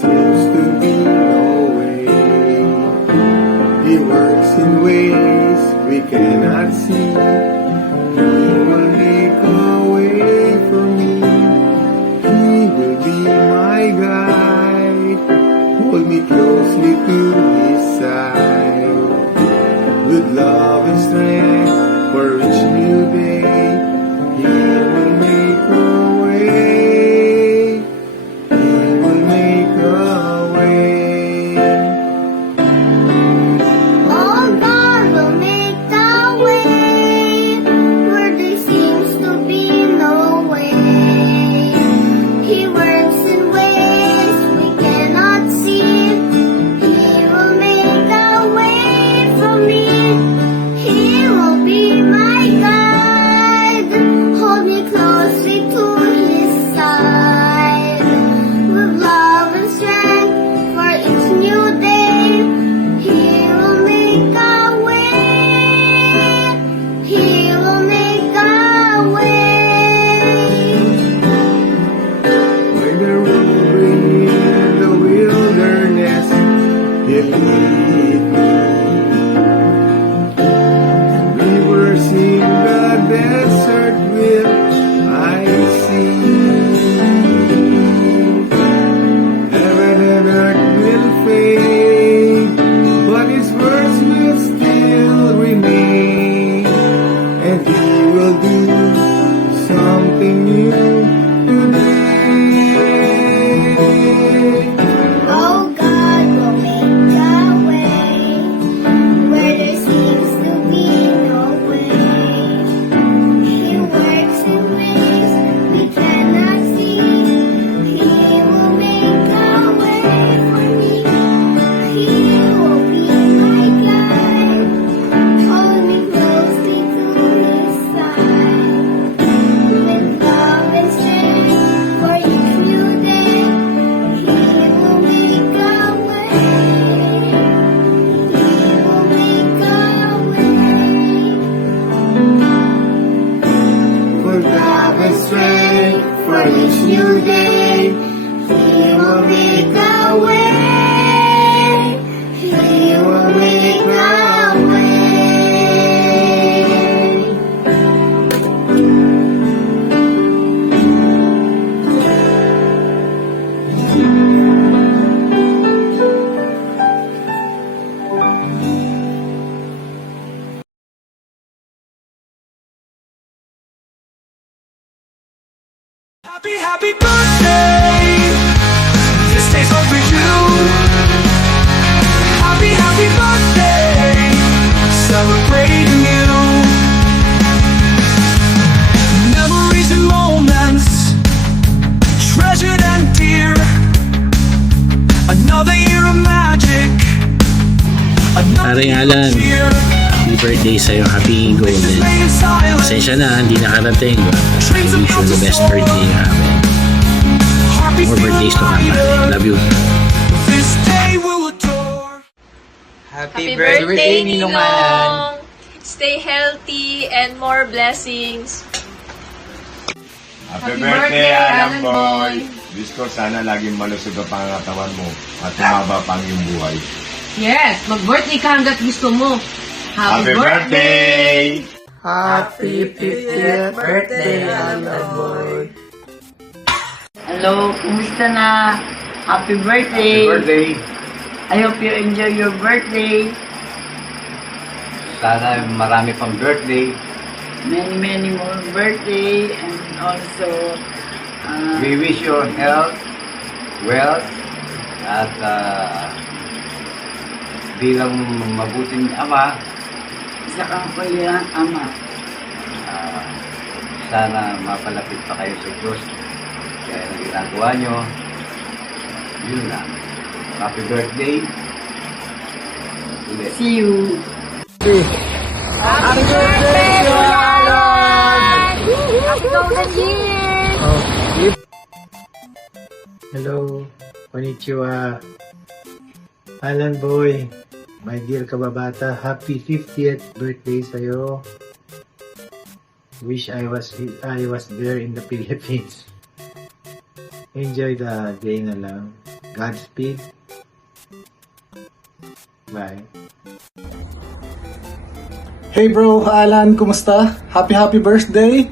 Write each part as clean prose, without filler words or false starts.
seems to be no way. He works in ways we cannot see. He will make a way for me. He will be my guide. Hold me closely to his side. With love and strength for each new day, he will make a way. He will make a way. Oh, God will make a way where there seems to be no way. He works in ways we cannot see. He will make a way for me. He will be my guide. Hold me closely to his side. With love and strength for each new day, he will make a way. He will make a way. When the road in the wilderness, he'll lead me. Rivers in the desert will I see. Heaven and earth will fade, but his words will still remain. And he will do something new today. Oh, God will make a way where there seems to be no way. He works in ways we cannot see. He will make a way for me. He will be my guide. Hold me closely to his side. With love and strength for each new day, he will make a way. He will make a way. For love and strength for each new day, he will make a way. He will make a way. Happy birthday. This day's all for you. Happy birthday. Celebrating you. Memories and moments, treasured and dear. Another year of magic. Paring Alan, happy birthday sa'yo. Happy golden. Pasensya na, hindi nakarating. I wish you the best birthday you have. More birthdays to come. Love you. This day will adore. Happy birthday, Ninong Alan! Stay healthy and more blessings. Happy birthday, Alan Boy! Wish ko sana laging malusog ang pangangatawan mo at tumaba pang iyong buhay. Yes, mag-birthday ka hanggat gusto mo. Happy birthday! Happy 50th birthday, Alan Boy. Hello, kumusta na? Happy birthday! Happy birthday! I hope you enjoy your birthday. Sana marami pang birthday. Many more birthday and also We wish you health, wealth, at bilang mabuting ama, isa kang kulirang ama. sana mapalapit pa kayo sa Diyos. Kaya ang ginagawa nyo, yun lang. Happy birthday. Ulit. See you. Happy birthday, Alan! Happy golden year! Hello, konnichiwa. Alan Boy, my dear kababata, happy 50th birthday sa'yo. Wish I was there in the Philippines. Enjoy the day na lang. Godspeed. Bye. Hey bro, Alan, kumusta? Happy birthday!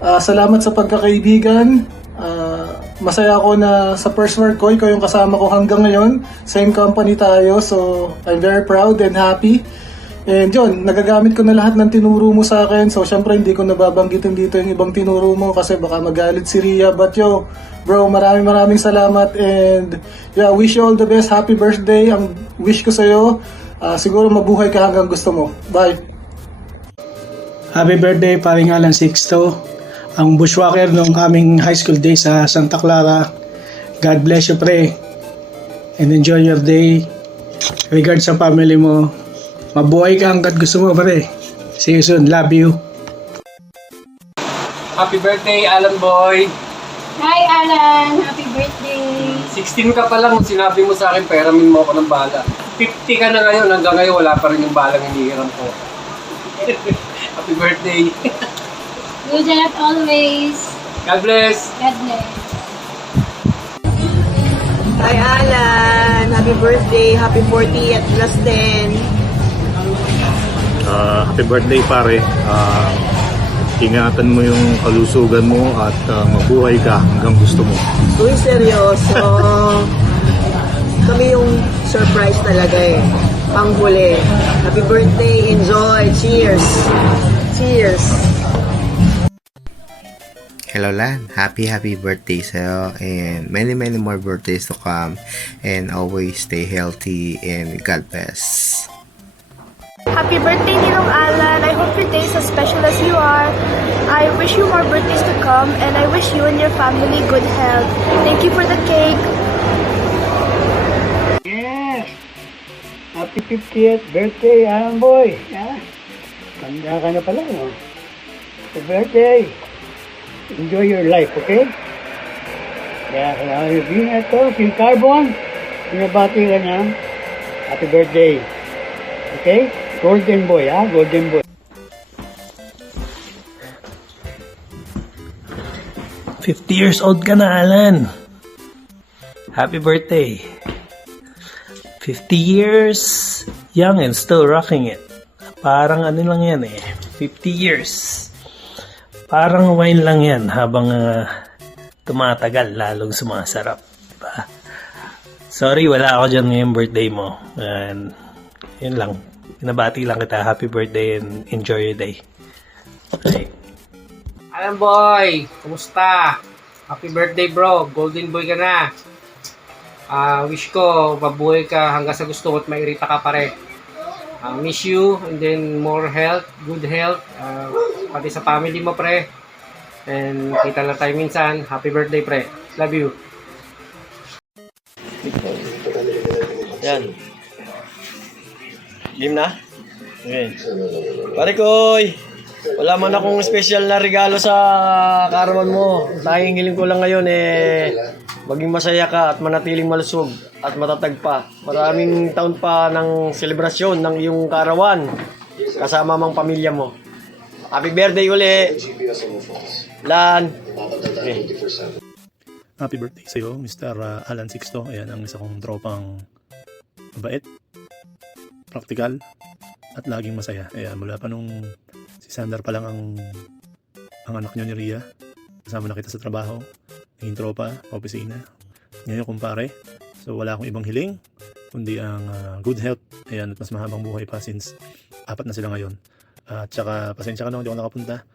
Salamat sa pagkakaibigan. Masaya ako na sa first work ko, ikaw yung kasama ko hanggang ngayon. Same company tayo, so I'm very proud and happy. And yun, nagagamit ko na lahat ng tinuro mo sa akin. So syempre hindi ko nababanggitin dito yung ibang tinuro mo kasi baka magalit si Ria. But yo, bro, maraming salamat. And yeah, wish you all the best. Happy birthday. Ang wish ko sa'yo, siguro mabuhay ka hanggang gusto mo. Bye! Happy birthday, paring Alan Sixto, ang bushwhacker nung aming high school days sa Santa Clara. God bless you, pre. And enjoy your day. Regards sa family mo. Mabuhay ka hanggat gusto mo, pre. See you soon. Love you. Happy birthday, Alan Boy! Hi, Alan! Happy birthday! 16 ka pa lang, sinabi mo sa akin, peramin mo ako ng bala. 50 ka na ngayon, hanggang ngayon wala pa rin yung balang hinihiram ko. Happy birthday! Good luck always! God bless! God bless! Hi Alan! Happy birthday! Happy 40th plus 10! Happy birthday pare. Ingatan mo yung kalusugan mo at mabuhay ka hanggang gusto mo. Uy, seryoso. Kami yung surprise talaga eh. Panghuli. Happy birthday. Enjoy. Cheers. Cheers. Hello Lan, happy birthday sa'yo and many more birthdays to come and always stay healthy and God bless. Happy birthday, Ninong Alan! I hope your day is as special as you are. I wish you more birthdays to come and I wish you and your family good health. Thank you for the cake. Yes! Happy 50th birthday, Alan Boy! Yeah? Tanda ka na pala, no? Happy birthday! Enjoy your life, okay? Kaya kailangan yung binat ko, si Carbon, pinabati ka niya. Happy birthday! Okay? Golden Boy, ha? Golden Boy. 50 years old ka na, Alan. Happy birthday. 50 years young and still rocking it. Parang ano lang yan eh. 50 years. Parang wine lang yan habang tumatagal, lalong sumasarap. Diba? Sorry, wala ako dyan ngayong birthday mo. And yun lang. Pinabati lang kita. Happy birthday and enjoy your day. Okay. Alan Boy! Kumusta? Happy birthday bro! Golden Boy ka na! Wish ko mabuhay ka hanggang sa gusto mo at mairita ka pare. Miss you and then more health, good health, pati sa family mo pre. And kita lang tayo minsan. Happy birthday pre. Love you. Yan. Game na? Okay. Pare Koy, wala man akong special na regalo sa karawan mo. Tanging hiling ko lang ngayon maging masaya ka at manatiling malusog at matatag pa. Maraming taon pa ng selebrasyon ng iyong karawan kasama mang pamilya mo. Happy birthday uli! Lan! Okay. Happy birthday sa iyo, Mr. Alan Sixto. Ayan ang isa kong tropang mabait, praktikal, at laging masaya. Ayan, mula pa nung si Sander pa lang ang anak niyo ni Ria. Kasama na kita sa trabaho, naging tropa, opisina. Ngayon kumpare. So wala akong ibang hiling, kundi ang good health. Ayan, at mas mahabang buhay pa since 4 na sila ngayon. At saka pasensya ka na, hindi ako nakapunta.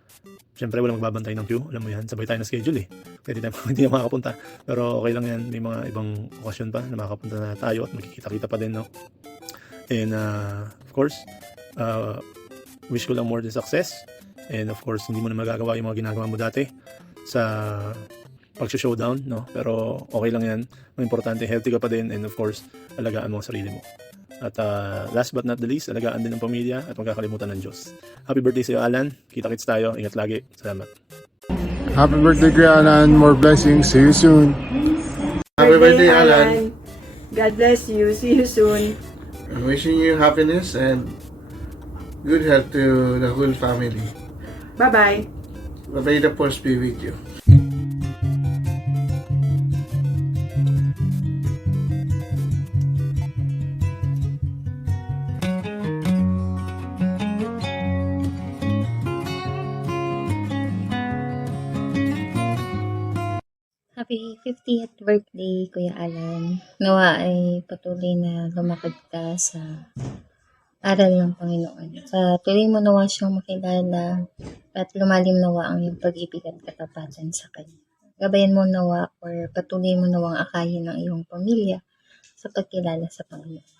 Siyempre wala magbabantay ng queue, alam mo yan, sabay tayo na schedule eh. Kaya hindi na makakapunta. Pero okay lang yan, may mga ibang okasyon pa na makakapunta na tayo at magkikita-kita pa din, no? And of course, wish ko lang more than success. And of course, hindi mo na magagawa yung mga ginagawa mo dati sa pag-showdown, no? Pero okay lang yan. Ang importante, healthy ka pa din, and of course, alagaan mo ang sarili mo. At last but not the least, alagaan din ng pamilya at magkakalimutan ng Diyos. Happy birthday sa iyo, Alan. Kita-kits tayo. Ingat lagi. Salamat. Happy birthday, Kuya Alan. More blessings. See you soon. Happy birthday, Alan. God bless you. See you soon. I'm wishing you happiness and good health to the whole family. Bye-bye. May the force be with you. Happy 50th birthday, Kuya Alan. Nawa ay patuloy na lumakad ka sa aral ng Panginoon. Patuloy mo nawa siyang makilala at lumalim nawa ang iyong pag-ibig at katapatan sa Kanya. Gabayan mo nawa or patuloy mo nawang akayin ng iyong pamilya sa pagkilala sa Panginoon.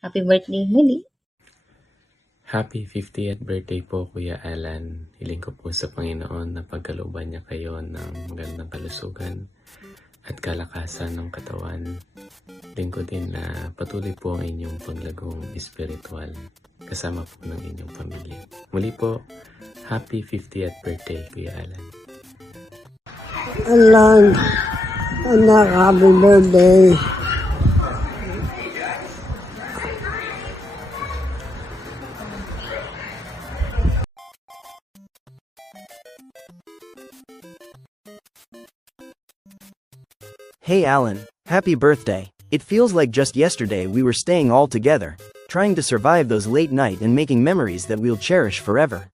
Happy birthday muli! Happy 50th birthday po, Kuya Alan. Hiling ko po sa Panginoon na pagkalooban niya kayo ng magandang kalusugan at kalakasan ng katawan. Hiling ko din na patuloy po ang inyong paglagong espiritual kasama po ng inyong pamilya. Muli po, happy 50th birthday, Kuya Alan. Alan, anak, happy birthday. Hey Alan, happy birthday. It feels like just yesterday we were staying all together, trying to survive those late nights and making memories that we'll cherish forever.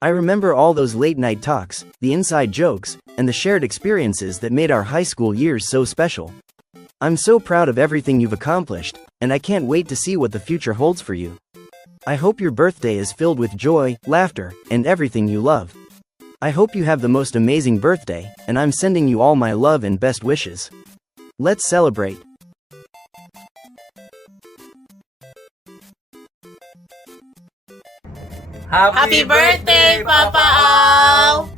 I remember all those late night talks, the inside jokes, and the shared experiences that made our high school years so special. I'm so proud of everything you've accomplished, and I can't wait to see what the future holds for you. I hope your birthday is filled with joy, laughter, and everything you love. I hope you have the most amazing birthday, and I'm sending you all my love and best wishes. Let's celebrate. Happy birthday, Papa Al!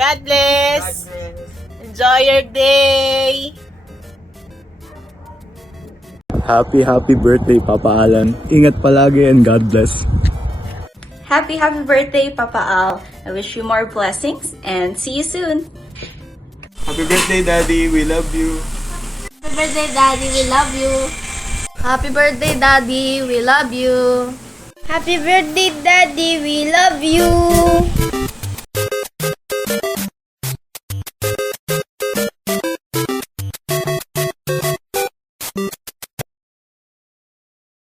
God bless! Enjoy your day! Happy birthday, Papa Alan. Ingat palagi and God bless. Happy birthday, Papa Al. I wish you more blessings and see you soon. Happy birthday, Daddy. We love you. Happy birthday, Daddy. We love you. Happy birthday, Daddy. We love you. Happy birthday, Daddy. We love you.